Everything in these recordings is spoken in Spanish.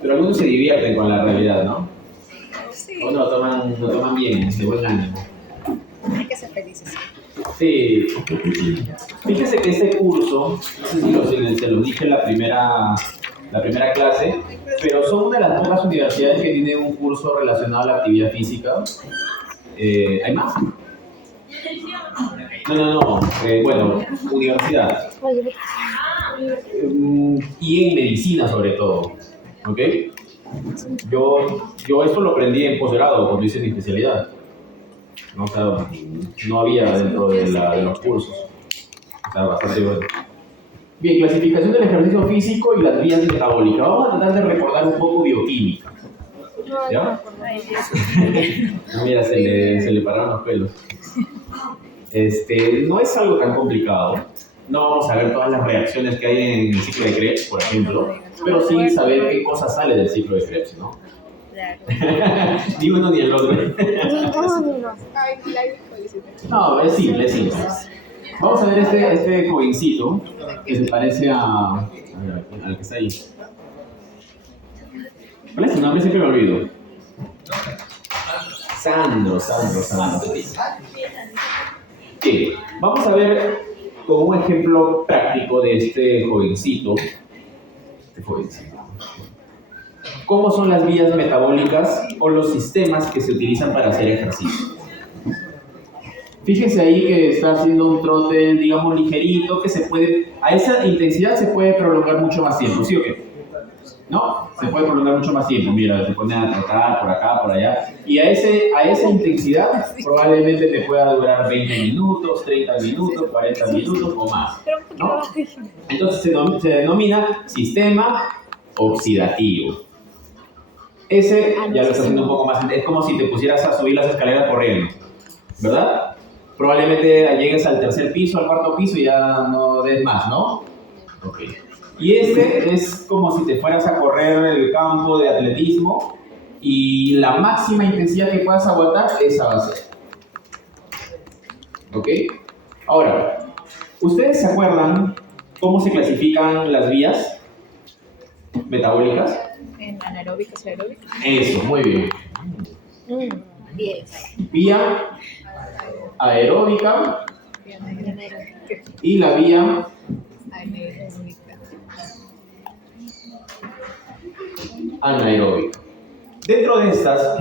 Pero algunos se divierten con la realidad, ¿no? Sí, O lo toman bien, de buen ánimo. hay que ser felices. Sí, fíjese que este curso, no sé si se lo dije en la primera clase, pero son una de las pocas universidades que tienen un curso relacionado a la actividad física. ¿Hay más? No. Bueno, universidad. Y en medicina sobre todo. ¿Ok? Yo esto lo aprendí en posgrado cuando hice mi especialidad. ¿No? O sea, no había dentro de los cursos. Está bastante bueno. Bien, clasificación del ejercicio físico y las vías metabólicas. Vamos a tratar de recordar un poco bioquímica. ¿Ya? No, mira, se le pararon los pelos. No es algo tan complicado. No vamos a ver todas las reacciones que hay en el ciclo de Krebs, por ejemplo, pero sí saber qué cosa sale del ciclo de Krebs, ¿no? Ni uno ni el otro. No, es simple, es simple. Vamos a ver este jovencito que se parece al que está ahí. ¿Cuál es su nombre? Siempre me olvido. Sandro. Bien, vamos a ver con un ejemplo práctico de este jovencito. ¿Cómo son las vías metabólicas o los sistemas que se utilizan para hacer ejercicio? Fíjense ahí que está haciendo un trote, digamos, ligerito, a esa intensidad se puede prolongar mucho más tiempo, ¿sí o qué? ¿No? Se puede prolongar mucho más tiempo, mira, se pone a trotar por acá, por allá, y a esa intensidad probablemente te pueda durar 20 minutos, 30 minutos, 40 minutos o más, ¿no? Entonces se denomina sistema oxidativo. Ese ya lo está haciendo un poco más, es como si te pusieras a subir las escaleras corriendo, ¿verdad? Probablemente llegues al tercer piso, al cuarto piso y ya no des más, ¿no? Ok. Y este es como si te fueras a correr el campo de atletismo y la máxima intensidad que puedas aguantar, esa va a ser. ¿Ok? Ahora, ¿ustedes se acuerdan cómo se clasifican las vías metabólicas? En anaeróbicas y aeróbicas. Eso, muy bien. Bien. Vía aeróbica y la vía anaeróbica. Dentro de estas,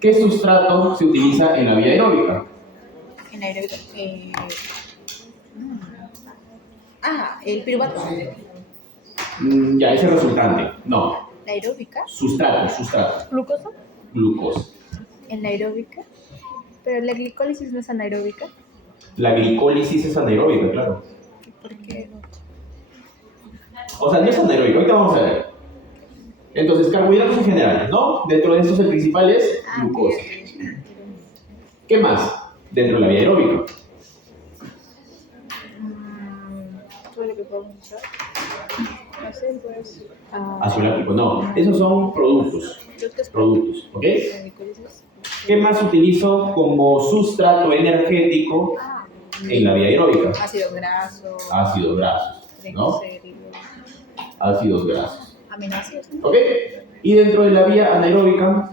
¿qué sustrato se utiliza en la vía aeróbica? En aeróbica. El piruvato. Ya, ese resultante. No. ¿La aeróbica? Sustrato. ¿Glucosa? En la aeróbica. Pero la glicólisis no es anaeróbica. La glicólisis es anaeróbica, claro. ¿Por qué? O sea, no es anaeróbica, ahorita vamos a ver. Entonces, carbohidratos en general, ¿no? Dentro de estos el principal es glucosa. ¿Qué más? Dentro de la vía aeróbica. ¿Todo lo que podemos usar? No sé, pues. Ácido láctico, no. Esos son productos, ¿ok? ¿Qué más utilizo como sustrato energético en la vía aeróbica? Ácidos grasos, ¿no? Ácidos grasos. Aminoácidos. ¿Ok? Y dentro de la vía anaeróbica.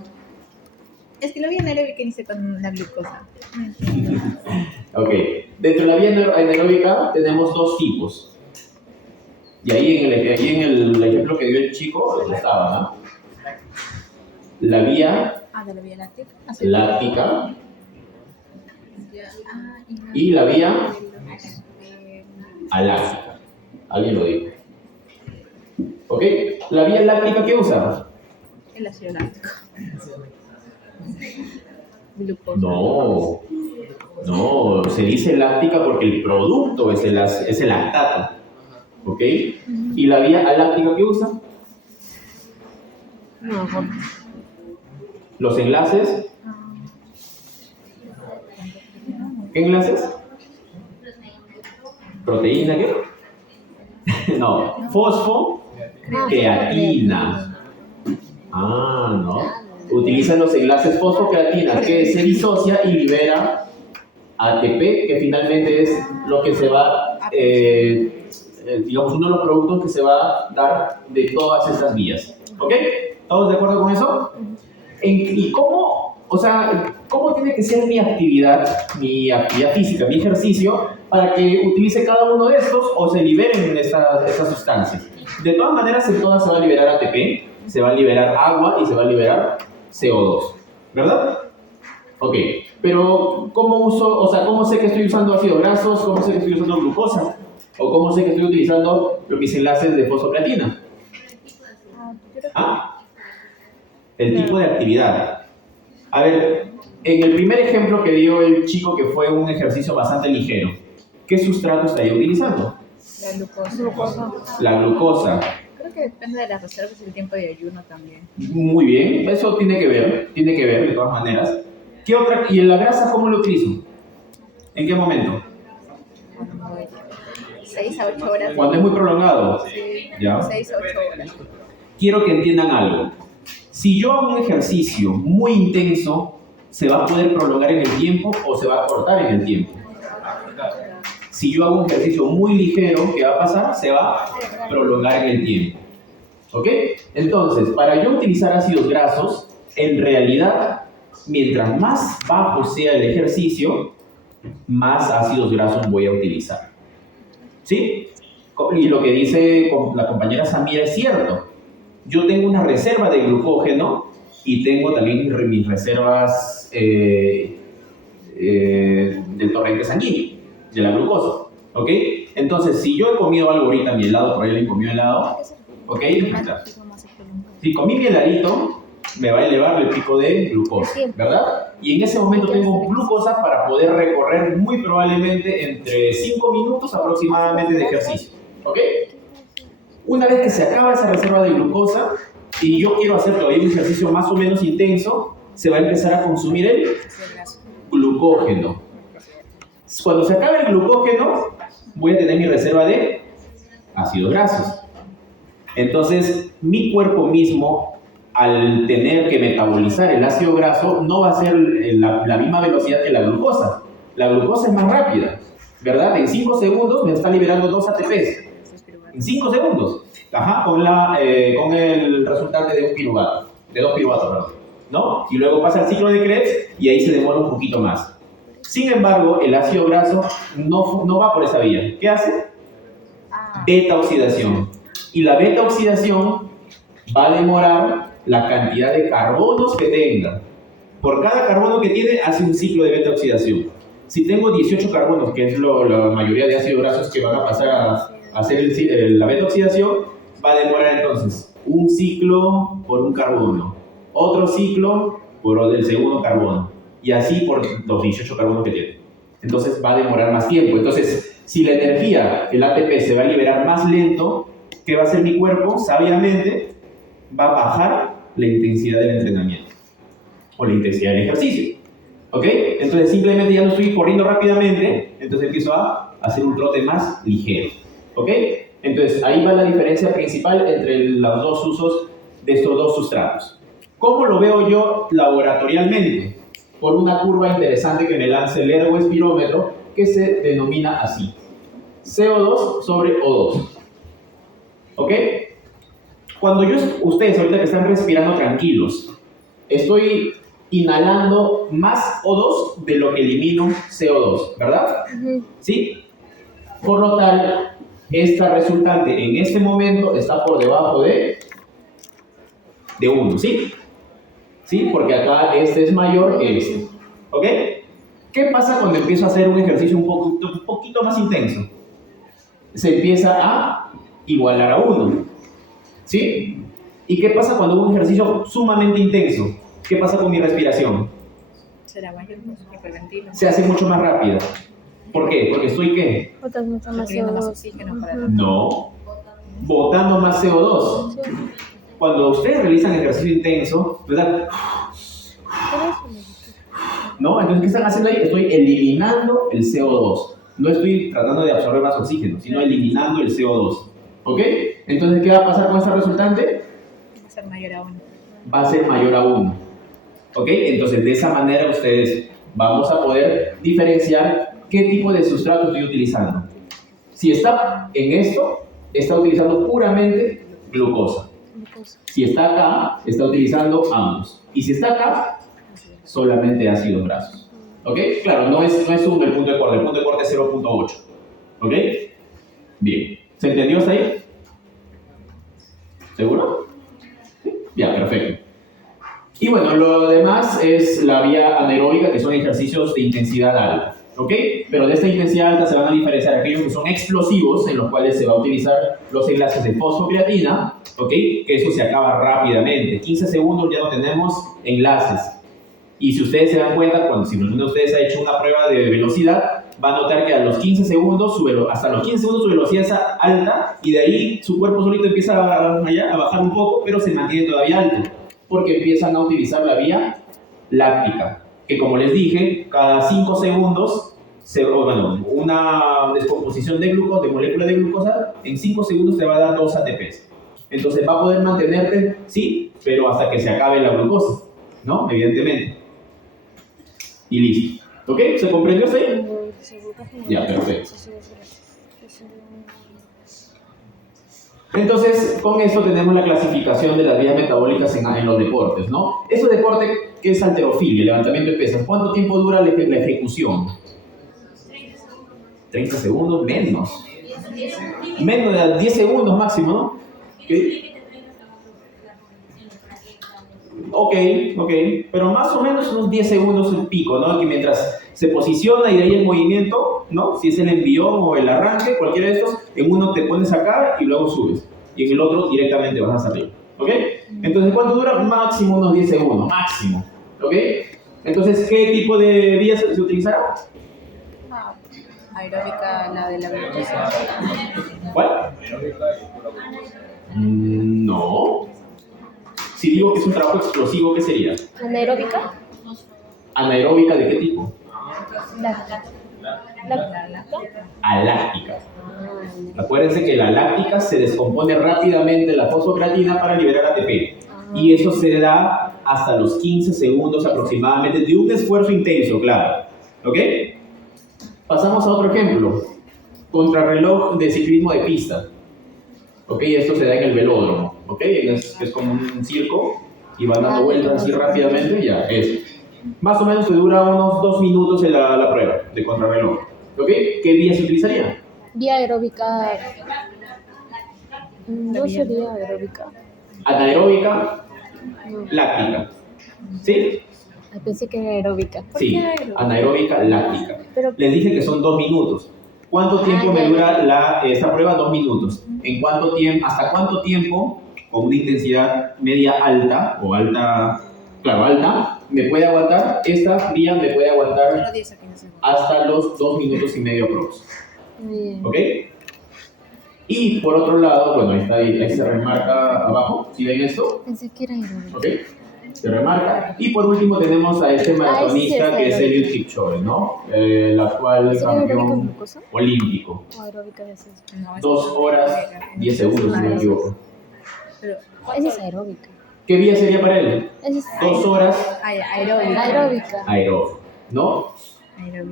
Es que la vía anaeróbica dice con la glucosa. Ok. Dentro de la vía anaeróbica tenemos dos tipos. Y ahí en el ejemplo que dio el chico estaba, ¿no? La vía De la vía láctica y la vía aláctica. Alguien lo dijo. ¿Ok? ¿La vía láctica qué usa? El ácido láctico. No, se dice láctica porque el producto es el lactato. ¿Ok? ¿Y la vía aláctica qué usa? Los enlaces. ¿Qué enlaces? ¿Proteína qué? No, fosfocreatina. No. Utilizan los enlaces fosfocreatina que se disocia y libera ATP, que finalmente es lo que se va digamos, uno de los productos que se va a dar de todas estas vías. ¿Ok? ¿Todos de acuerdo con eso? ¿Y cómo, o sea, cómo tiene que ser mi actividad física, mi ejercicio, para que utilice cada uno de estos o se liberen estas sustancias? De todas maneras, en todas se va a liberar ATP, se va a liberar agua y se va a liberar CO2, ¿verdad? Ok, pero ¿cómo uso, o sea, cómo sé que estoy usando ácidos grasos? ¿Cómo sé que estoy usando glucosa? ¿O cómo sé que estoy utilizando mis enlaces de fosfoplatina? ¿Ah? El tipo de actividad. A ver, en el primer ejemplo que dio el chico, que fue un ejercicio bastante ligero, ¿qué sustrato estaría utilizando? La glucosa. La glucosa. Creo que depende de las reservas y el tiempo de ayuno también. Muy bien, eso tiene que ver de todas maneras. ¿Qué otra? ¿Y en la grasa cómo lo utilizo? ¿En qué momento? 6 a 8 horas. Cuando es muy prolongado. Sí, ¿Ya? 6 a 8 horas. Quiero que entiendan algo. Si yo hago un ejercicio muy intenso, ¿se va a poder prolongar en el tiempo o se va a cortar en el tiempo? Si yo hago un ejercicio muy ligero, ¿qué va a pasar? Se va a prolongar en el tiempo. ¿Ok? Entonces, para yo utilizar ácidos grasos, en realidad, mientras más bajo sea el ejercicio, más ácidos grasos voy a utilizar. ¿Sí? Y lo que dice la compañera Samira es cierto. Yo tengo una reserva de glucógeno y tengo también mis reservas del torrente sanguíneo, de la glucosa. ¿Ok? Entonces, si yo he comido algo ahorita, mi helado, por ahí le comió helado, ¿ok? Si comí mi heladito, me va a elevar el pico de glucosa, ¿verdad? Y en ese momento tengo glucosa para poder recorrer muy probablemente entre 5 minutos aproximadamente de ejercicio, ¿ok? Una vez que se acaba esa reserva de glucosa y yo quiero hacer todavía un ejercicio más o menos intenso, se va a empezar a consumir el glucógeno. Cuando se acabe el glucógeno, voy a tener mi reserva de ácidos grasos. Entonces, mi cuerpo mismo, al tener que metabolizar el ácido graso, no va a ser la misma velocidad que la glucosa. La glucosa es más rápida, ¿verdad? En 5 segundos me está liberando 2 ATPs. En 5 segundos. Ajá, con el resultante de 2 piruvatos, perdón. ¿No? Y luego pasa el ciclo de Krebs y ahí se demora un poquito más. Sin embargo, el ácido graso no va por esa vía. ¿Qué hace? Beta oxidación. Y la beta oxidación va a demorar la cantidad de carbonos que tenga. Por cada carbono que tiene, hace un ciclo de beta oxidación. Si tengo 18 carbonos, que es la mayoría de ácidos grasos que van a pasar a hacer la beta oxidación, va a demorar entonces un ciclo por un carbono, otro ciclo por el segundo carbono, y así por los 18 carbonos que tiene. Entonces va a demorar más tiempo. Entonces, si la energía, el ATP, se va a liberar más lento, ¿qué va a hacer mi cuerpo? Sabiamente va a bajar la intensidad del entrenamiento o la intensidad del ejercicio. ¿Ok? Entonces simplemente ya no estoy corriendo rápidamente, entonces empiezo a hacer un trote más ligero. ¿Ok? Entonces ahí va la diferencia principal entre los dos usos de estos dos sustratos. ¿Cómo lo veo yo laboratorialmente? Por una curva interesante que me lanza el ergoespirómetro, que se denomina así: CO2 sobre O2. ¿Ok? Cuando ustedes ahorita que están respirando tranquilos, estoy inhalando más O2 de lo que elimino CO2, ¿verdad? ¿Sí? Por lo tal, esta resultante en este momento está por debajo de 1, ¿sí? ¿Sí? Porque acá este es mayor que este. ¿Ok? ¿Qué pasa cuando empiezo a hacer un ejercicio un poquito más intenso? Se empieza a igualar a 1. ¿Sí? ¿Y qué pasa cuando hago un ejercicio sumamente intenso? ¿Qué pasa con mi respiración? Será mayor, hiperventilo. Se hace mucho más rápida. ¿Por qué? Porque estoy ¿qué? Botando más oxígeno para No. Botando más CO2. Sí. Cuando ustedes realizan ejercicio intenso, ¿verdad? ¿No? Entonces, ¿qué están haciendo ahí? Estoy eliminando el CO2. No estoy tratando de absorber más oxígeno, sino eliminando el CO2. ¿Ok? Entonces, ¿qué va a pasar con esa resultante? Va a ser mayor a 1. Va a ser mayor a 1. ¿Ok? Entonces, de esa manera ustedes vamos a poder diferenciar qué tipo de sustrato estoy utilizando. Si está en esto, está utilizando puramente glucosa. Si está acá, está utilizando ambos. Y si está acá, solamente ácidos grasos. ¿Ok? Claro, no es el punto de corte. El punto de corte es 0.8. ¿Ok? Bien. ¿Se entendió hasta ahí? ¿Seguro? ¿Sí? Ya, perfecto. Y bueno, lo demás es la vía anaeróbica, que son ejercicios de intensidad alta. ¿Ok? Pero de esta intensidad alta se van a diferenciar aquellos que son explosivos, en los cuales se va a utilizar los enlaces de fosfocreatina, ¿ok? Que eso se acaba rápidamente. 15 segundos ya no tenemos enlaces. Y si ustedes se dan cuenta, si alguno de ustedes ha hecho una prueba de velocidad, va a notar que a los 15 segundos, hasta los 15 segundos su velocidad es alta y de ahí su cuerpo solito empieza a bajar un poco, pero se mantiene todavía alto, porque empiezan a utilizar la vía láctica, que como les dije, cada 5 segundos, una descomposición de molécula de glucosa, en 5 segundos te va a dar 2 ATPs. Entonces va a poder mantenerte, sí, pero hasta que se acabe la glucosa, ¿no? Evidentemente. Y listo. ¿Ok? ¿Se comprendió hasta ahí? Ya, perfecto. Entonces, con esto tenemos la clasificación de las vías metabólicas en los deportes, ¿no? Ese deporte que es halterofilia, levantamiento de pesas, ¿cuánto tiempo dura la ejecución? 30 segundos, menos. Menos de 10 segundos máximo, ¿no? ¿Okay? Ok, pero más o menos unos 10 segundos el pico, ¿no? Que mientras se posiciona y de ahí el movimiento, ¿no? Si es el envión o el arranque, cualquiera de estos, en uno te pones acá y luego subes, y en el otro directamente vas hacia arriba, ¿ok? Entonces, ¿cuánto dura? Máximo unos 10 segundos, máximo, ¿ok? Entonces, ¿qué tipo de vía se utilizará? Aeróbica, la de la velocidad. ¿Cuál? No. Si digo que es un trabajo explosivo, ¿qué sería? ¿Anaeróbica? ¿Anaeróbica de qué tipo? Láctica. Aláctica. Acuérdense que la láctica se descompone rápidamente la fosfocreatina para liberar ATP. Y eso se da hasta los 15 segundos aproximadamente de un esfuerzo intenso, claro. ¿Ok? Pasamos a otro ejemplo. Contrarreloj de ciclismo de pista. ¿Ok? Esto se da en el velódromo. ¿Ok? Es como un circo y van dando vueltas así rápidamente. Ya, eso. Más o menos se dura unos 2 minutos en la prueba de contrarreloj. ¿Ok? ¿Qué vía se utilizaría? Vía aeróbica. No sería aeróbica. Anaeróbica, láctica. ¿Sí? Pensé que era aeróbica. Sí, anaeróbica, láctica. Les dije que son 2 minutos. ¿Cuánto tiempo me dura esta prueba? 2 minutos. ¿En cuánto tiempo? ¿Hasta cuánto tiempo, con una intensidad media alta o alta, claro, alta, me puede aguantar? Esta vía me puede aguantar hasta los 2 minutos y medio aproximadamente. ¿Ok? Y por otro lado, bueno, ahí se remarca abajo. ¿Sí ven esto? Pensé que era aeróbica. ¿Ok? Se remarca. Y por último tenemos a este maratonista que es Eliud Kipchoge, ¿no? El actual campeón olímpico. 2 horas 10 segundos, si no me equivoco. Esa es aeróbica. ¿Qué vía sería para él? 2 horas Aeróbica. Aeróbica, ¿no?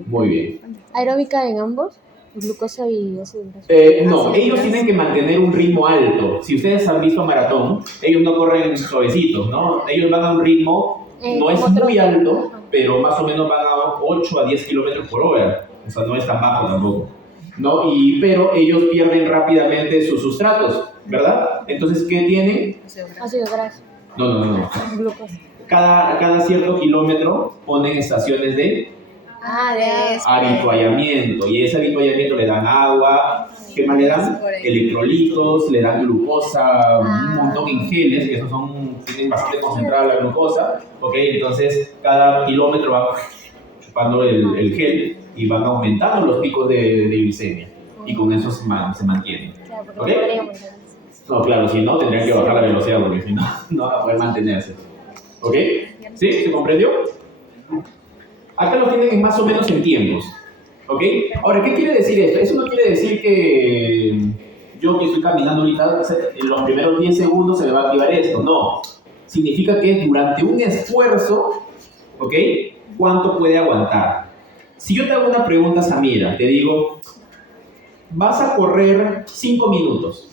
Muy bien. ¿Aeróbica en ambos? ¿Glucosa y ácido graso? No, ellos tienen que mantener un ritmo alto. Si ustedes han visto maratón, ellos no corren suavecitos, ¿no? Ellos van a un ritmo, no es muy alto, pero más o menos van a 8 a 10 kilómetros por hora. O sea, no es tan bajo tampoco, ¿no? Pero ellos pierden rápidamente sus sustratos, ¿verdad? Entonces, ¿qué tienen? Ácido graso. No. Glucosa. Cada cierto kilómetro ponen estaciones de avituallamiento, y ese avituallamiento le dan agua, ¿qué más le dan? Electrolitos, le dan glucosa, un montón en geles, que esos tienen bastante concentrada la glucosa, ¿ok? Entonces cada kilómetro va chupando el gel y van aumentando los picos de glicemia, y con eso se mantienen. ¿Ok? No, claro, si no tendrían que bajar la velocidad, porque si no, no van a poder mantenerse. ¿Ok? ¿Sí? ¿Se comprendió? Acá lo tienen más o menos en tiempos, ¿ok? Ahora, ¿qué quiere decir esto? Eso no quiere decir que yo que estoy caminando ahorita, en los primeros 10 segundos se me va a activar esto, no. Significa que durante un esfuerzo, ¿ok? ¿Cuánto puede aguantar? Si yo te hago una pregunta, Samira, te digo, vas a correr 5 minutos,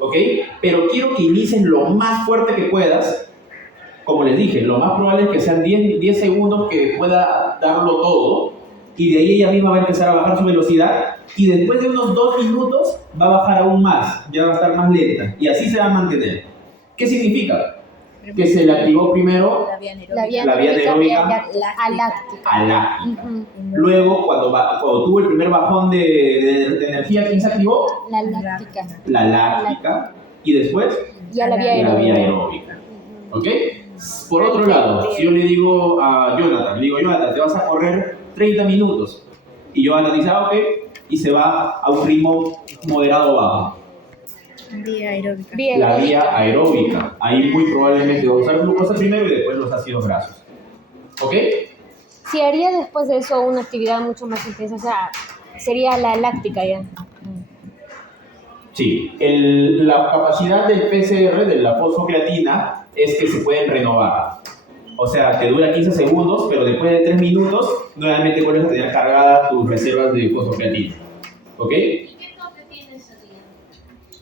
¿ok? Pero quiero que inicies lo más fuerte que puedas. Como les dije, lo más probable es que sean 10 segundos que pueda darlo todo, y de ahí ella misma va a empezar a bajar su velocidad, y después de unos 2 minutos va a bajar aún más, ya va a estar más lenta, y así se va a mantener. ¿Qué significa? Que se le activó primero la vía anaeróbica aláctica. Luego, cuando tuvo el primer bajón de energía, ¿quién se activó? La láctica. Y después, ya la vía aeróbica. ¿Ok? Por otro lado, si yo le digo a Jonathan, Jonathan, te vas a correr 30 minutos. Y Jonathan dice, ok, y se va a un ritmo moderado bajo. Vía aeróbica. La vía aeróbica. Ahí muy probablemente va a usar glucosa primero y después los ácidos grasos. ¿Ok? Si haría después de eso una actividad mucho más intensa, o sea, sería la láctica ya. Sí. La capacidad del PCR, de la fosfocreatina, es que se pueden renovar. O sea, te dura 15 segundos, pero después de 3 minutos, nuevamente vuelves a tener cargadas tus reservas de fosfocreatina. ¿Ok?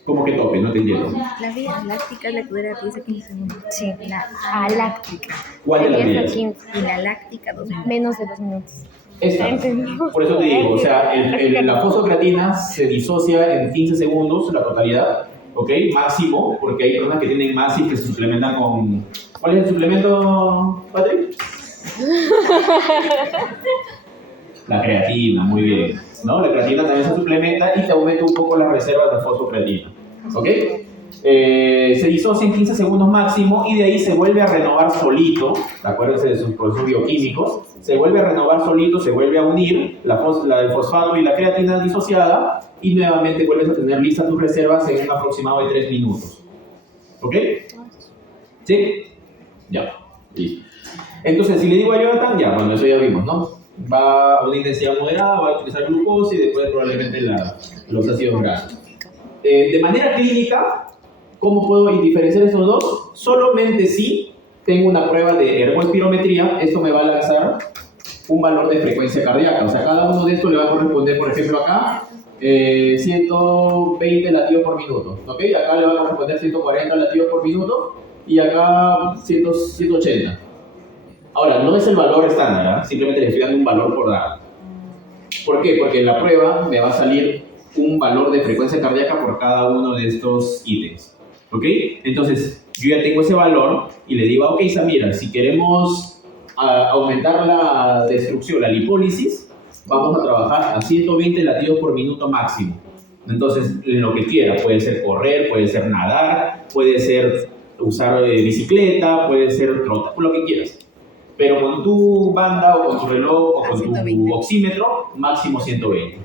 ¿Cómo que tope? No te entiendo. La vía láctica es la que dura 10 a 15 segundos. Sí, la aláctica. ¿Cuál de las 10 a vías? 15. Y la láctica 2 minutos. Menos de 2 minutos. Esta. Por eso te digo, o sea, la fosfocreatina se disocia en 15 segundos, la totalidad, ¿ok? Máximo, porque hay personas que tienen más y que se suplementan con... ¿Cuál es el suplemento, Patrick? La creatina, muy bien. ¿No? La creatina también se suplementa y te aumenta un poco las reservas de fosfocreatina. ¿Ok? Se disocia en 15 segundos máximo y de ahí se vuelve a renovar solito. Acuérdense de sus procesos bioquímicos. Se vuelve a renovar solito, se vuelve a unir el fosfato y la creatina disociada y nuevamente vuelves a tener listas tus reservas en un aproximado de 3 minutos. ¿Ok? ¿Sí? Ya. Listo. Entonces, si le digo a Jonathan, ya, bueno, eso ya vimos, ¿no? Va a una intensidad moderada, va a utilizar glucosa y después probablemente los ácidos grasos. De manera clínica, ¿cómo puedo diferenciar estos dos? Solamente si tengo una prueba de ergoespirometría, esto me va a lanzar un valor de frecuencia cardíaca. O sea, cada uno de estos le va a corresponder, por ejemplo, acá, 120 latidos por minuto. ¿Ok? Acá le va a corresponder 140 latidos por minuto y acá 180. Ahora, no es el valor estándar, ¿eh? Simplemente le estoy dando un valor por dar. ¿Por qué? Porque en la prueba me va a salir un valor de frecuencia cardíaca por cada uno de estos ítems. ¿Ok? Entonces, yo ya tengo ese valor y le digo, ok, Samira, si queremos aumentar la destrucción, la lipólisis, vamos a trabajar a 120 latidos por minuto máximo. Entonces, lo que quiera, puede ser correr, puede ser nadar, puede ser usar bicicleta, puede ser trotar, lo que quieras. Pero con tu banda o con tu reloj o con tu oxímetro, máximo 120.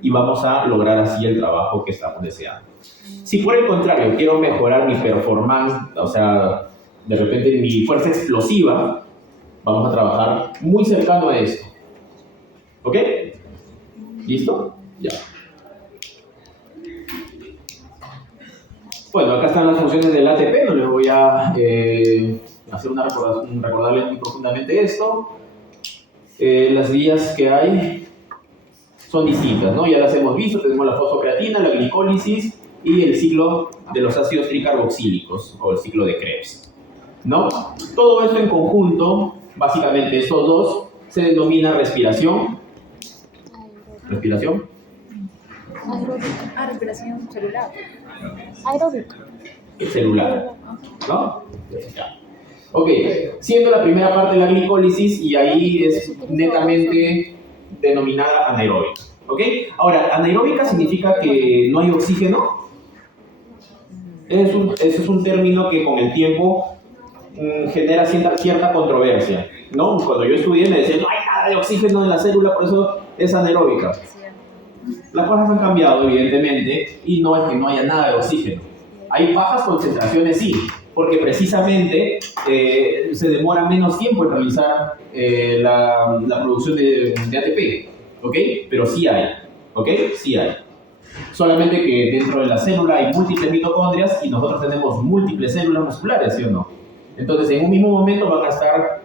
Y vamos a lograr así el trabajo que estamos deseando. Si por el contrario quiero mejorar mi performance, o sea, de repente mi fuerza explosiva, vamos a trabajar muy cercano a esto. ¿Ok? ¿Listo? Ya. Bueno, acá están las funciones del ATP, no les voy a hacer recordarles muy profundamente esto. Las vías que hay son distintas, ¿no? Ya las hemos visto, tenemos la fosfocreatina, la glicólisis y el ciclo de los ácidos tricarboxílicos, o el ciclo de Krebs, ¿no? Todo esto en conjunto, básicamente estos dos, se denomina respiración. ¿Respiración? Respiración celular. Aeróbica. Celular, ¿no? Ya. Ok, siendo la primera parte la glicólisis y ahí es netamente denominada anaeróbica. ¿Ok? Ahora, anaeróbica significa que no hay oxígeno. Ese es un término que con el tiempo genera cierta controversia, ¿no? Cuando yo estudié me decían, no hay nada de oxígeno en la célula, por eso es anaeróbica. Las cosas han cambiado, evidentemente, y no es que no haya nada de oxígeno. Hay bajas concentraciones, sí, porque precisamente se demora menos tiempo en realizar la producción de ATP, ¿ok? Pero sí hay, ¿ok? Sí hay. Solamente que dentro de la célula hay múltiples mitocondrias y nosotros tenemos múltiples células musculares, ¿sí o no? Entonces, en un mismo momento van a estar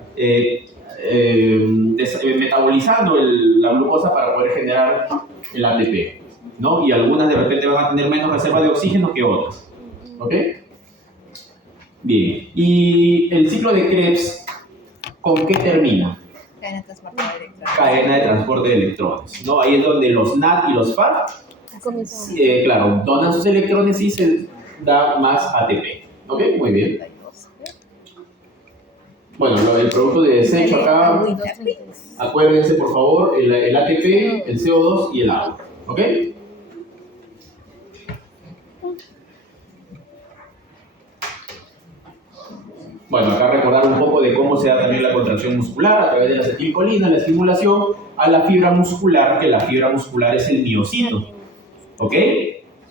metabolizando la glucosa para poder generar el ATP. ¿no? Y algunas de repente van a tener menos reserva de oxígeno que otras. ¿Ok? Bien. ¿Y el ciclo de Krebs con qué termina? Cadena de transporte de electrones. Cadena de transporte de electrones, ¿no? Ahí es donde los NAD y los FAD, claro, donan sus electrones y se da más ATP. ¿Ok? Muy bien. Bueno, el producto de desecho acá, acuérdense por favor, el ATP, el CO2 y el agua. ¿Ok? Bueno, acá recordar un poco de cómo se da también la contracción muscular a través de la acetilcolina, la estimulación a la fibra muscular, que la fibra muscular es el miocito. ¿Ok?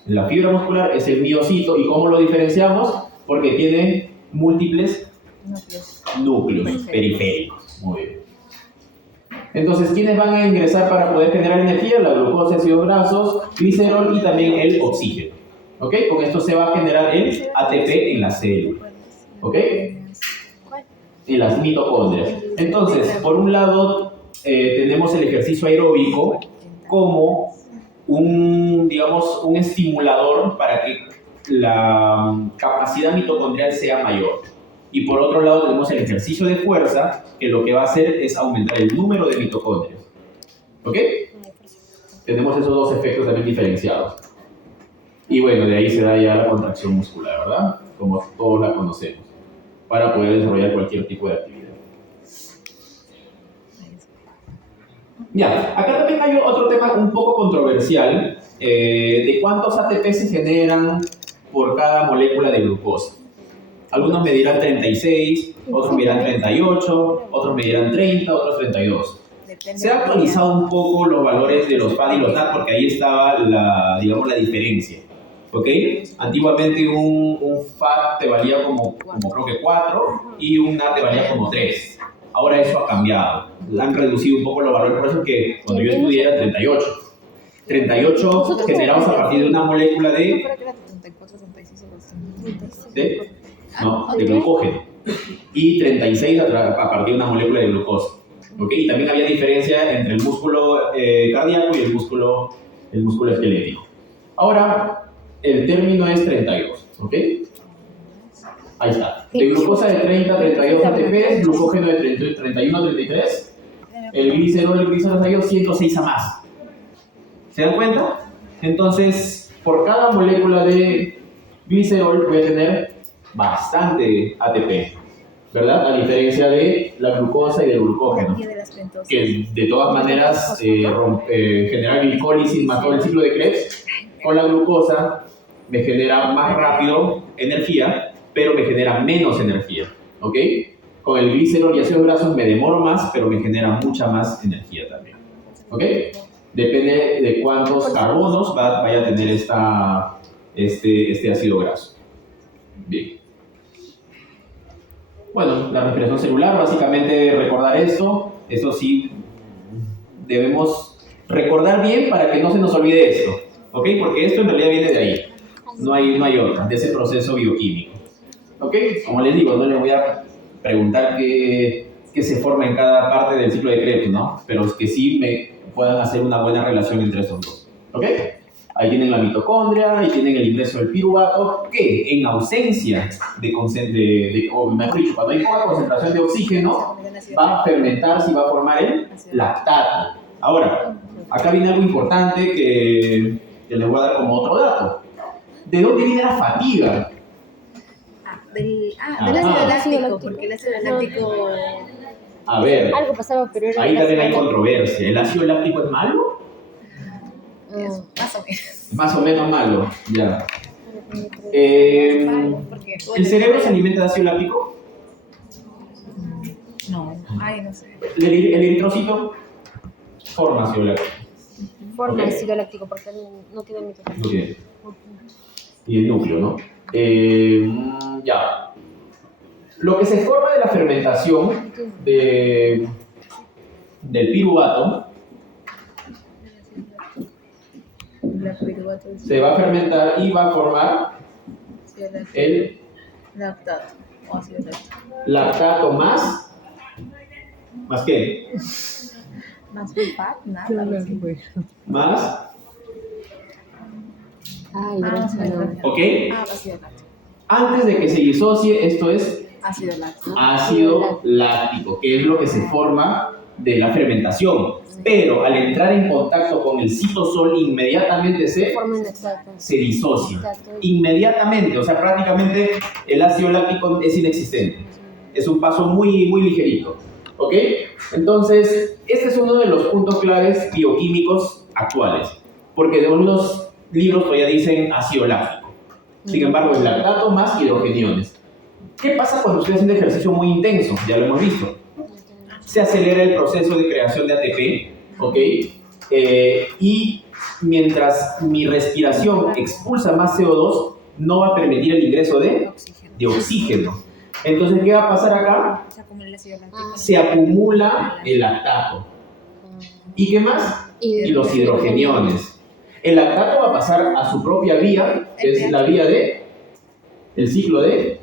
La fibra muscular es el miocito. ¿Y cómo lo diferenciamos? Porque tiene múltiples núcleos periféricos. Muy bien. Entonces, ¿quiénes van a ingresar para poder generar energía? La glucosa, ácidos grasos, glicerol y también el oxígeno. ¿Ok? Con esto se va a generar el ATP en la célula. ¿Ok? En las mitocondrias. Entonces, por un lado, tenemos el ejercicio aeróbico como digamos, un estimulador para que la capacidad mitocondrial sea mayor. Y por otro lado tenemos el ejercicio de fuerza, que lo que va a hacer es aumentar el número de mitocondrias. ¿Ok? Tenemos esos dos efectos también diferenciados. Y bueno, de ahí se da ya la contracción muscular, ¿verdad? Como todos la conocemos, para poder desarrollar cualquier tipo de actividad. Ya, acá también hay otro tema un poco controversial, de cuántos ATP se generan por cada molécula de glucosa. Algunos me dirán 36, otros me dirán 38, otros me dirán 30, otros 32. Se ha actualizado un poco los valores de los FAD y los NAD porque ahí estaba digamos, la diferencia. ¿Ok? Antiguamente un FAD te valía como creo que 4 y un NAD te valía como 3. Ahora eso ha cambiado. Han reducido un poco los valores, por eso es que cuando yo estudié era 38. 38 generados a partir de una molécula de glucógeno. Y 36 a partir de una molécula de glucosa. ¿Okay? Y también había diferencia entre el músculo cardíaco y el músculo esquelético. Ahora, el término es 32. ¿Ok? Ahí está. De glucosa de 30 a 32 ATP, glucógeno de 31 a 33, el glicerol ha ido 106 a más. ¿Se dan cuenta? Entonces, por cada molécula de glicerol voy a tener bastante ATP, ¿verdad? A diferencia de la glucosa y del glucógeno, que de todas maneras generar glicólisis más todo el ciclo de Krebs. Con la glucosa me genera más rápido energía, pero me genera menos energía, ¿ok? Con el glicerol y ácidos grasos me demoro más, pero me genera mucha más energía también, ¿ok? Depende de cuántos carbonos vaya a tener este ácido graso. Bien. Bueno, la respiración celular, básicamente recordar esto sí debemos recordar bien para que no se nos olvide esto, ¿ok? Porque esto en realidad viene de ahí, no hay otra, de ese proceso bioquímico. ¿Ok? Como les digo, no les voy a preguntar qué se forma en cada parte del ciclo de Krebs, ¿no? Pero que sí me puedan hacer una buena relación entre estos dos. ¿Ok? Ahí tienen la mitocondria, ahí tienen el ingreso del piruvato, que en ausencia o mejor dicho, cuando hay poca concentración de oxígeno, va a fermentarse y va a formar el lactato. Ahora, acá viene algo importante que les voy a dar como otro dato. ¿De dónde viene la fatiga? Del ácido láctico, porque el ácido láctico... A ver, algo pasaba, pero era ahí también hay controversia. ¿El ácido láctico es malo? Es más o menos. Más o menos malo, ya. ¿El cerebro se alimenta de ácido láctico? No, no sé. ¿El eritrocito? Forma ácido láctico. Forma ácido láctico porque no tiene mitocondria. No tiene. Y el núcleo, ¿no? Ya. Lo que se forma de la fermentación del piruvato se va a fermentar y va a formar el lactato más qué? Más fat, nada. Más Ay, gracias. ¿Ok? Ácido láctico. Antes de que se disocie, esto es Ácido láctico. ácido láctico, que es lo que se forma de la fermentación. Pero al entrar en contacto con el citosol, inmediatamente se disocia. Exacto. Inmediatamente, o sea, prácticamente el ácido láctico es inexistente. Es un paso muy, muy ligerito. ¿Ok? Entonces, este es uno de los puntos claves bioquímicos actuales. Porque de unos libros todavía dicen ácido láctico. Sin embargo, es lactato más hidrogeniones. ¿Qué pasa cuando estoy haciendo ejercicio muy intenso? Ya lo hemos visto. Se acelera el proceso de creación de ATP, ¿ok? Y mientras mi respiración expulsa más CO2, no va a permitir el ingreso de oxígeno. Entonces, ¿qué va a pasar acá? Se acumula el lactato. ¿Y qué más? Y los hidrogeniones. El lactato va a pasar a su propia vía, que es la vía el ciclo de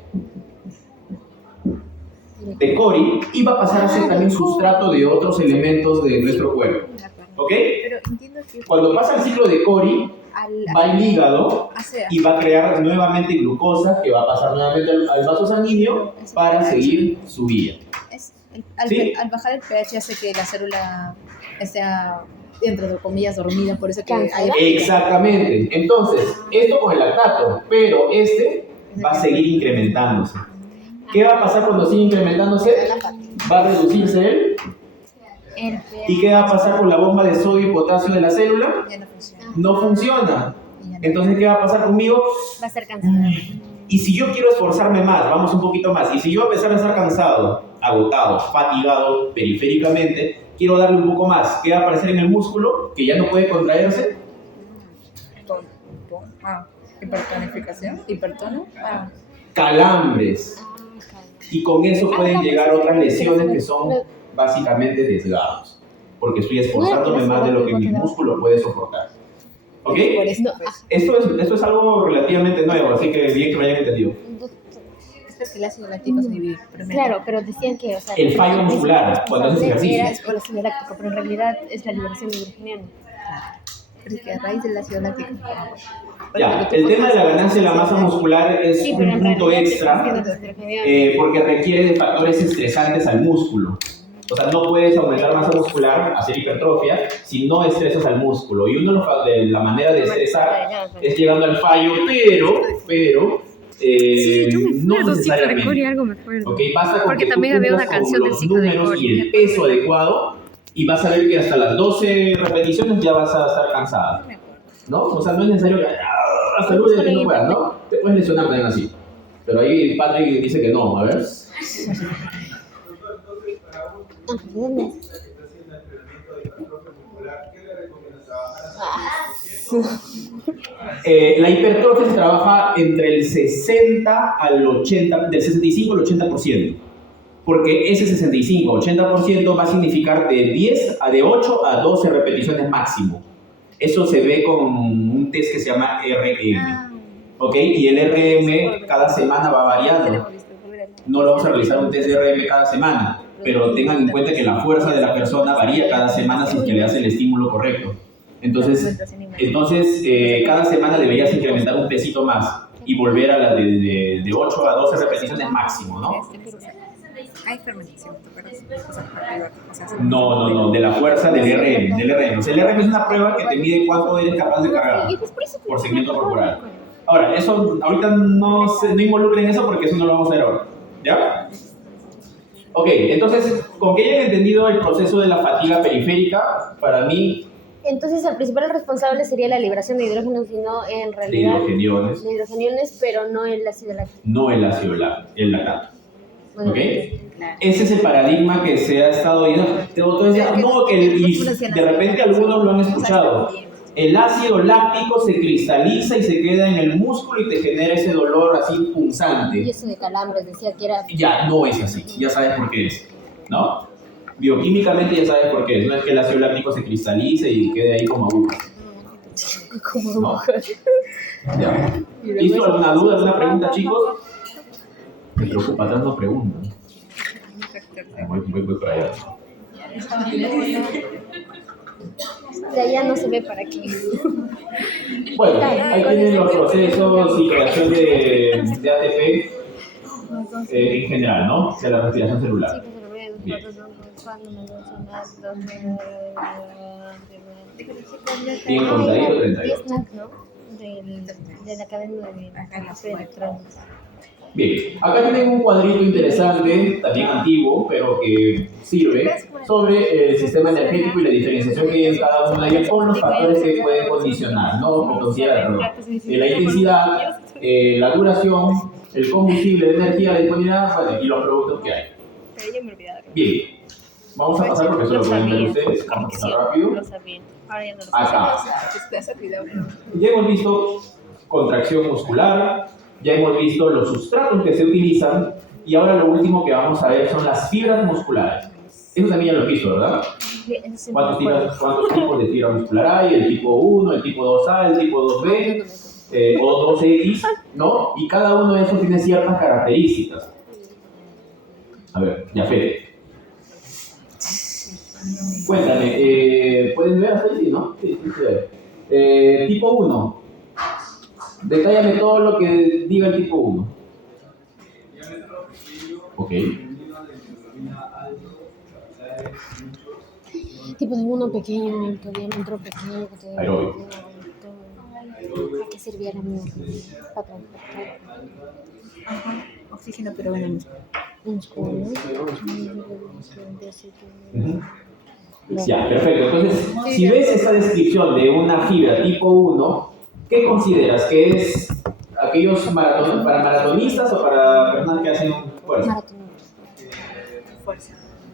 Cori, y va a pasar a ser también sustrato de otros elementos de nuestro cuerpo. ¿Ok? Pero entiendo que Cuando pasa el ciclo de Cori, va al hígado y va a crear nuevamente glucosa, que va a pasar nuevamente al vaso sanguíneo para seguir su vía. Al bajar el pH hace que la célula esté, dentro de comillas, dormida, por eso que hay... Exactamente. Entonces, esto con el lactato, pero va a seguir incrementándose. ¿Qué va a pasar cuando sigue incrementándose? Va a reducirse él. ¿Y qué va a pasar con la bomba de sodio y potasio de la célula? Ya no funciona. No funciona. Entonces, ¿qué va a pasar conmigo? Va a ser cansado. Y si yo quiero esforzarme más, vamos un poquito más, y si yo a pesar de estar cansado, agotado, fatigado periféricamente, quiero darle un poco más, ¿qué va a aparecer en el músculo? Que ya no puede contraerse. Hipertonificación. Hipertono. Calambres. Y con eso pueden llegar otras lesiones que son básicamente desgarros, porque estoy esforzándome más de lo que mi músculo puede soportar. ¿Ok? Esto es algo relativamente nuevo, así que bien que me hayan entendido. Es que el ácido láctico se divide. Claro, pero decían que, o sea, El fallo muscular, cuando haces ejercicio. era el ácido láctico, pero en realidad es la liberación de hidrogeniones. Pero es que a raíz del ácido láctico... Ya, el tema de la ganancia de la masa muscular es un punto extra porque requiere de factores estresantes al músculo. O sea, no puedes aumentar masa muscular, hacer hipertrofia, si no estresas al músculo. Y la manera de estresar es llegando al fallo, pero no necesariamente. Algo me acuerdo. Okay, basta con Porque que también tú había una cumplas canción con del los ciclo de números Cori. y el peso adecuado, y vas a ver que hasta las 12 repeticiones ya vas a estar cansada, ¿no? O sea, no es necesario que salud que no puedas, ¿no? Te puedes lesionar también así. Pero ahí Patrick dice que no, a ver. La hipertrofia se trabaja entre el 60 al 80, del 65 al 80%, porque ese 65-80% va a significar de 8 a 12 repeticiones máximo. Eso se ve con un test que se llama RM. ¿Ok? Y el RM cada semana va variando. No lo vamos a realizar un test de RM cada semana, pero tengan en cuenta que la fuerza de la persona varía cada semana si es que le hace el estímulo correcto. Entonces cada semana deberías incrementar un pesito más y volver a la de 8 a 12 repeticiones máximo, ¿no? Hay fermentación, No, de la fuerza del RM. O sea, el RM es una prueba que te mide cuánto eres capaz de cargar por segmento corporal. Ahora, eso ahorita no involucren eso porque eso no lo vamos a hacer ahora. ¿Ya? Ok, entonces, con que hayan entendido el proceso de la fatiga periférica, para mí... Entonces, el principal responsable sería la liberación de hidrógeno, sino en De realidad... hidrogeniones. De hidrogeniones, pero no el ácido láctico. No el ácido láctico, el lactato. Bueno, ¿Ok? Ese es el paradigma que se ha estado viendo. Entonces, no, y de repente algunos lo han escuchado. El ácido láctico se cristaliza y se queda en el músculo y te genera ese dolor así punzante. Y eso de calambres, decía que era... Ya, no es así. Ya sabes por qué es, ¿no? Bioquímicamente ya sabes por qué es. No es que el ácido láctico se cristalice y quede ahí como aguja. Como Ya. ¿Listo? ¿Alguna duda, alguna pregunta, chicos? Me preocupa, atrás no preguntan. Voy por allá. De allá no se ve para qué. Bueno, ahí tienen los procesos y creación de ATP en general, ¿no? De la respiración celular. Bien. Bien contadito, 32. 10 NAC, ¿no? De la cadena de electrones. Bien, acá tienen un cuadrito interesante, también antiguo, pero que sirve, sobre el sistema energético y la diferenciación que hay en cada uno de ellos con los factores que pueden condicionar, ¿no? O considerar, perdón. La intensidad, la duración, el combustible, la energía, la disponibilidad, bueno, y los productos que hay. Pero yo me olvidaba. Bien, vamos a pasar porque eso lo pueden ver ustedes, vamos a pasar rápido. Lo sabía. Ahora ya no lo sé. Acá. Ya hemos visto contracción muscular, ya hemos visto los sustratos que se utilizan y ahora lo último que vamos a ver son las fibras musculares. Eso también ya lo he visto, ¿verdad? ¿Cuántos tipos de fibra muscular hay? El tipo 1, el tipo 2A, el tipo 2B o 2X, ¿no? Y cada uno de esos tiene ciertas características. A ver, ya Fede. Cuéntame, ¿pueden ver hasta ahí, no? Sí, sí, sí. Tipo 1. Detállame todo lo que diga el tipo 1. Ok. Tipo de uno pequeño, alto, diámetro pequeño. Aeróbico. ¿Para qué servía la mía? Para transportar. Oxígeno, pero bueno. Músculo. Ya, perfecto. Entonces, si ves esta descripción de una fibra tipo 1, ¿qué consideras? ¿Que es aquellos para maratonistas o para personas que hacen fuerza?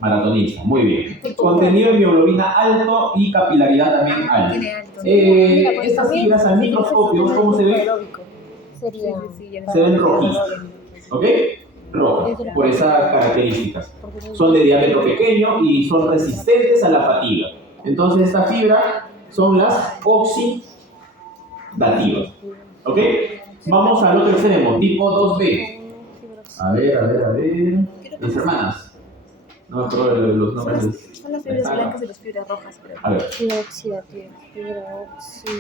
Maratonista, muy bien. Contenido de hemoglobina alto y capilaridad también alto. Estas fibras al microscopio, ¿cómo se ven? Se ven rojitas, ¿ok? Rojas, por esas características. Son de diámetro pequeño y son resistentes a la fatiga. Entonces, esta fibra son las oxidativas, ¿ok? Vamos al otro extremo, tipo 2B. A ver. Mis hermanas. No me acuerdo de los nombres. Son las fibras blancas y las fibras rojas, creo. A ver. Fibra oxidativa.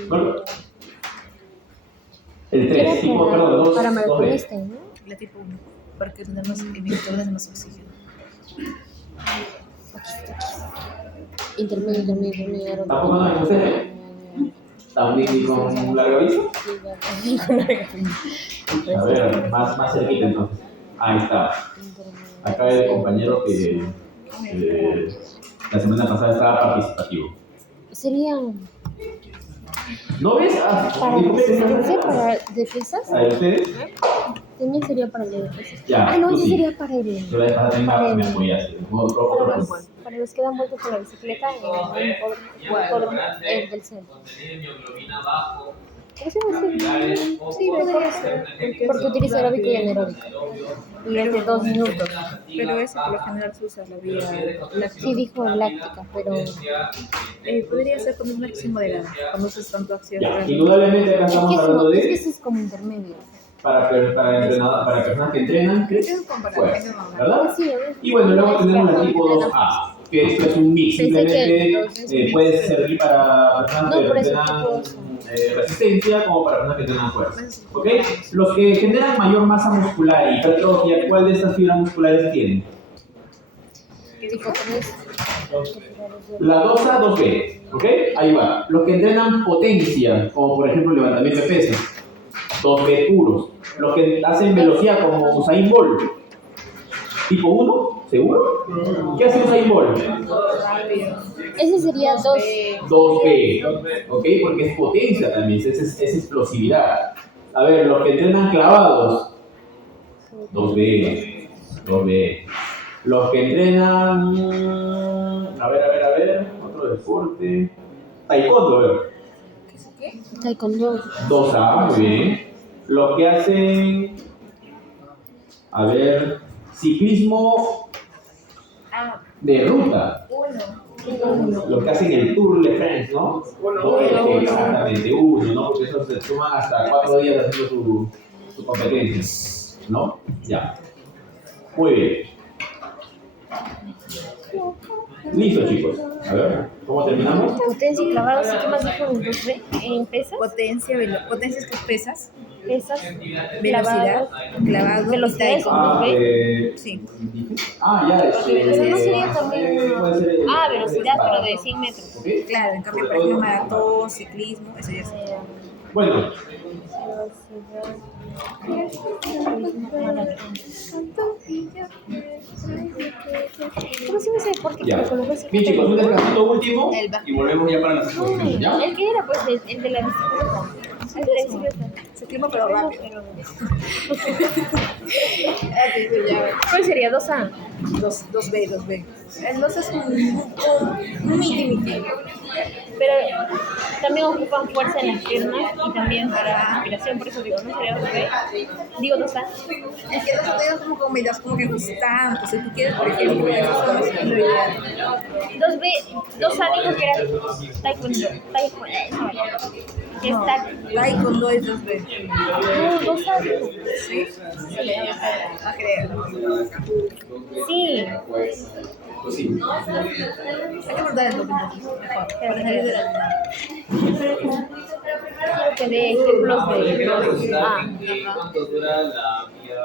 Bueno. El 3, tipo, perdón, 2. Para 2B. maratonista, ¿no? La tipo 1, porque tenemos emisores de más oxígeno. Intermedio. ¿Tampoco no me gusta? ¿También con larga vista? A ver, más cerquita entonces. Ahí está. Acá el compañero que la semana pasada estaba participativo. Sería ¿No ves? para resistencia, para defensas. A ver, ustedes. También sería para el de defensas. Ya, No, tú ese sí. sería para el. Yo la vez pasada también me apoyaste. Para los que dan vueltas con la bicicleta en el del centro. Eso va a ser. Sí, podría ser. Porque utiliza aeróbico y anaeróbico. Y es de 2 minutos. Pero ese por lo general se usa la vía láctica. Sí, dijo láctica, pero. Podría ser con una acción moderada, cuando usas tanto acción. Ya, indudablemente acá estamos hablando Es que de eso es como intermedio. para personas que entrenan, Es comparable, fuerza, es normal. ¿verdad? Sí, Y bueno, luego tenemos la tipo 2A, que esto es un mix, Pensé que simplemente entonces- puede servir para personas No, que por eso entrenan tipo resistencia como para personas que entrenan fuerza. ¿Ok? Los que generan mayor masa muscular y hipertrofia, ¿cuál de estas fibras musculares tienen? tipo 3. La 2A, 2B, ¿ok? Ahí va. Los que entrenan potencia, como por ejemplo levantamiento de pesas, 2B puros. Los que hacen velocidad, como Usain Bolt, tipo 1, ¿seguro? ¿Qué hace Usain Bolt? Ese sería 2. 2B, ¿ok? Porque es potencia también, es explosividad. A ver, los que entrenan clavados, 2B, 2B. Los que entrenan, a ver, otro deporte, taekwondo, a ver. Taekwondo. 2A, muy bien. Los que hacen, a ver, ciclismo de ruta. Los que hacen el Tour de France, ¿no? Exactamente, uno, ¿no? Porque esos se suman hasta 4 días haciendo su competencia, ¿no? Ya. Muy bien. Listo, chicos. A ver, ¿cómo terminamos? Potencia y clavado, ¿sí? ¿Qué más dijo en 2B? ¿En pesas? Potencia, potencia es que pesas, Pesas, velocidad, clavado, velocidad y es taekwondo. como B. Sí. Ya, Pero no sería también puede ser, velocidad, pero de 100 metros. ¿ok? Claro, en cambio, por ejemplo, maratón, ciclismo, eso ya es. Bueno, ¿Cómo se llama ese deporte que ya. lo colocas? Bien, chicos, un descansito último El básquet. y volvemos ya para la exposición, ¿ya? ¿El que era? Pues el de la bicicleta. El de la bicicleta. Ciclismo, pero rápido. ¿Cuál sería? 2A. 2B. El 2 es un miti. Pero también ocupan fuerza en las piernas y también para respiración, por eso digo, ¿no sería 2B? Digo 2A. Es que 2 dedos como comidas, como que constante. Si tú quieres, por ejemplo, eso es lo ideal. 2B, 2A dijo que era taekwondo. Que es Taekwondo es 2B. No, 2A dijo. ¿Sí? No creo. Sí. Pues sí. Hay que preguntar el doctor. Mejor. Para salir de la Quiero que dé ejemplos de ¿Cuánto dura la vía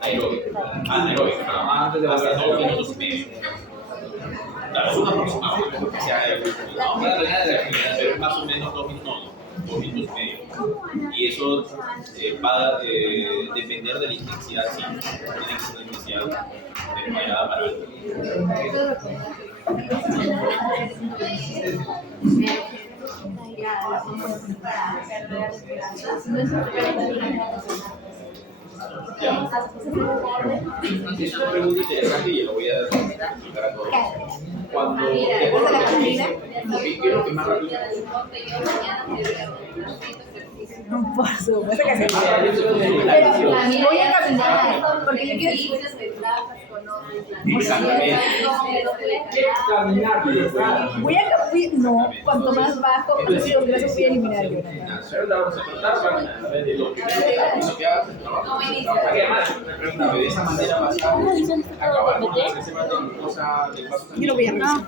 aeróbica? Anaeróbica. Antes de hasta 2 minutos y medio. Claro, es una aproximado. O sea, no, para la de la actividad, pero es más o menos 2 minutos. 2 minutos y medio. Y eso va a depender de la intensidad, sí. Tiene que ser una intensidad desmayada para ya. Es una pregunta interesante y lo voy a explicar a todos. Cuando después de la cocina, ¿qué es lo que más rápido? Por supuesto que sí. Pero Voy a caminar, porque yo quiero exactamente. Caminar, no, cuanto más bajo, los brazos voy a eliminar yo. De esa manera vas a acabar con la reserva de glucosa del vaso sanguíneo. Yo lo voy a revisar.